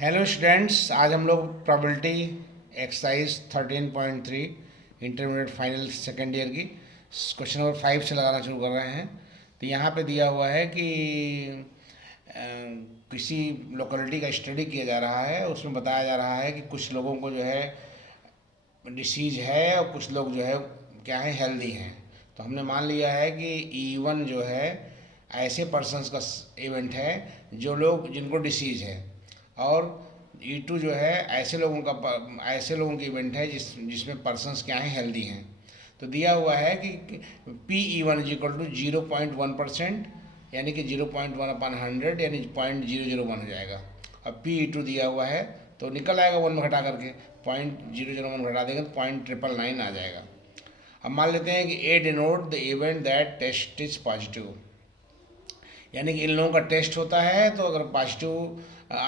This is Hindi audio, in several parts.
हेलो स्टूडेंट्स, आज हम लोग probability exercise 13.3 intermediate final second year की क्वेश्चन नंबर 5 से लगाना शुरू कर रहे हैं। तो यहाँ पे दिया हुआ है कि किसी लोकेलिटी का स्टडी किया जा रहा है। उसमें बताया जा रहा है कि कुछ लोगों को जो है डिसीज है और कुछ लोग जो है क्या है, हेल्दी हैं। तो हमने मान लिया है कि E1 जो है ऐसे पर्सन्स का इवेंट है जो लोग जिनको डिसीज है, और E2 जो है ऐसे लोगों की इवेंट है जिसमें पर्सन्स क्या हैं, हेल्दी हैं। तो दिया हुआ है कि PE1 इज इक्वल टू 0.1%, यानी कि 0.1/100 यानी 0.001 हो जाएगा। अब PE2 दिया हुआ है तो निकल आएगा 1 में घटा करके, 0.001 घटा देंगे तो 0.999 आ जाएगा। अब मान लेते हैं कि A denote the event that test is positive, यानी कि इन लोगों का टेस्ट होता है तो अगर पॉजिटिव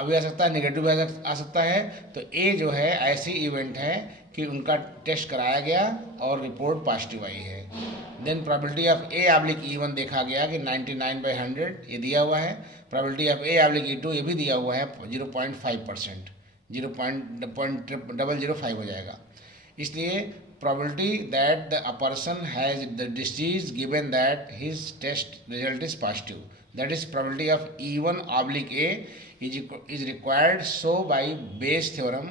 भी आ सकता है, नेगेटिव भी आ सकता है। तो ए जो है ऐसी इवेंट है कि उनका टेस्ट कराया गया और रिपोर्ट पॉजिटिव आई है। देन प्रोबेबिलिटी ऑफ A/E1 देखा गया कि 99/100 ये दिया हुआ है। प्रोबेबिलिटी ऑफ A/E2 ये भी दिया हुआ है 0.5%, 0.005 हो जाएगा। इसलिए probability that a person has the disease given that his test result is positive, that is probability of E1/A is required. So by Bayes theorem,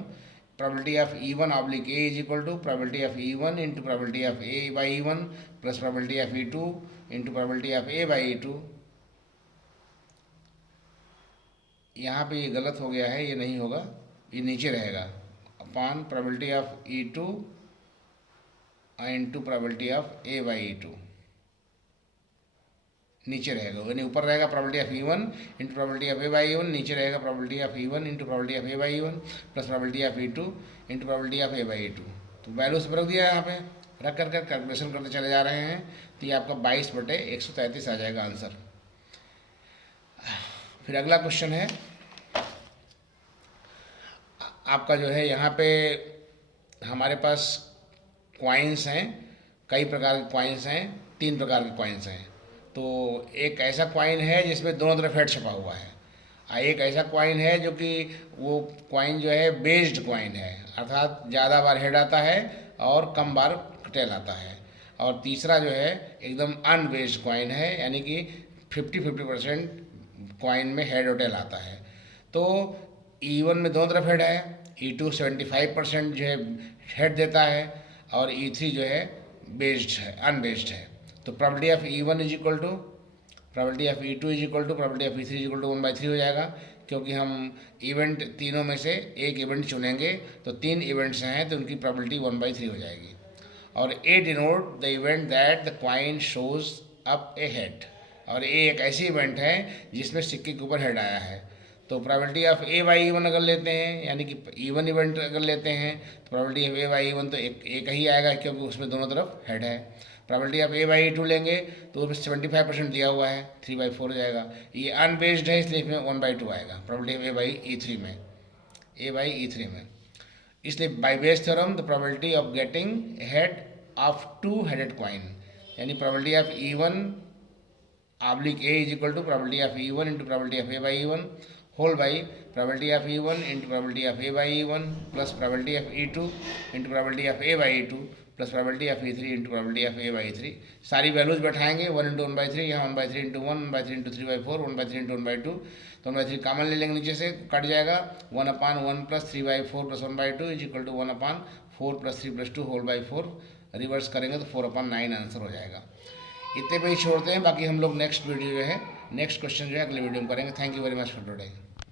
probability of E1/A is equal to probability of E1 into probability of A/E1 plus probability of E2 into probability of A/E2। यहाँ पे ये गलत हो गया है, ये नहीं होगा, ये नीचे रहेगा upon probability of E2 into probability of A/E2, नीचे रहेगा, यानी ऊपर रहेगा probability of E1 into probability of A/E1, नीचे रहेगा probability of E1 into probability of A/E1 plus probability of E2 into probability of A/E2। तो वैल्यूज रख दिया है, यहाँ पे रख कर कैलकुलेशन करते चले जा रहे हैं। तो ये आपका 22/133 आ जाएगा आंसर। फिर अगला क्वेश्चन है आपका, जो है यहाँ पे हमारे पास क्वाइंस हैं, कई प्रकार के क्वाइंस हैं, 3 प्रकार के क्वाइंस हैं। तो एक ऐसा क्वाइन है जिसमें दोनों तरफ हेड छपा हुआ है, और एक ऐसा क्वाइन है जो कि वो क्वाइन जो है बेस्ड क्वाइन है, अर्थात ज़्यादा बार हेड आता है और कम बार टेल आता है। और तीसरा जो है एकदम अनबेस्ड क्वाइन है, यानी कि 50-50% क्वाइन में हेड और टेल आता है। तो E1 में दोनों तरफ हेड है, E2 75% जो है हेड देता है, और E3 जो है बेस्ड है, अनबेस्ड है। तो probability of E1 is equal to probability of E2 is equal to probability of E3 is equal to 1/3 हो जाएगा, क्योंकि हम इवेंट तीनों में से एक इवेंट चुनेंगे। तो 3 इवेंट्स हैं तो उनकी प्रोबेबिलिटी 1/3 हो जाएगी। और A denote the event that the coin shows up a head, और ए एक ऐसी इवेंट है जिसमें सिक्के के ऊपर हेड आया है। तो प्रोबेबिलिटी ऑफ A/E1 अगर लेते हैं, यानी कि E1 इवेंट अगर लेते हैं, तो प्रोबेबिलिटी ऑफ A/E1 तो एक ही आएगा, क्योंकि उसमें दोनों तरफ हेड है। प्रोबेबिलिटी ऑफ A/E2 लेंगे तो उसमें 75% दिया हुआ है, 3/4 हो जाएगा। ये अनबेस्ड है इसलिए इसमें 1/2 आएगा प्रोबेबिलिटी ऑफ A/E3 में। इसलिए by Bayes theorem the probability of getting head of 2 headed coin, यानी probability of E1/A is equal to probability of E1 into probability of A/E1 whole by probability of E1 into probability of A/E1 plus probability of E2 into probability of A/E2 plus probability of E3 into probability of A/3। सारी वैल्यूज बैठाएंगे, 1 इंटू 1/3, यहाँ 1/3 इंटू 1, 1/3 इंटू 3/4, 1/3 इंटू 1/2। तो 1/3 कॉमन ले लेंगे, नीचे से कट जाएगा। 1/1 plus 3/4 plus 1/2 is equal to 1/4 plus 3 plus 2 whole by 4। Reverse करेंगे तो 4/9 आंसर हो जाएगा। इतने पे ही छोड़ते हैं, बाकी हम लोग नेक्स्ट वीडियो जो है, नेक्स्ट क्वेश्चन जो है अगले वीडियो में करेंगे। Thank you very much for today.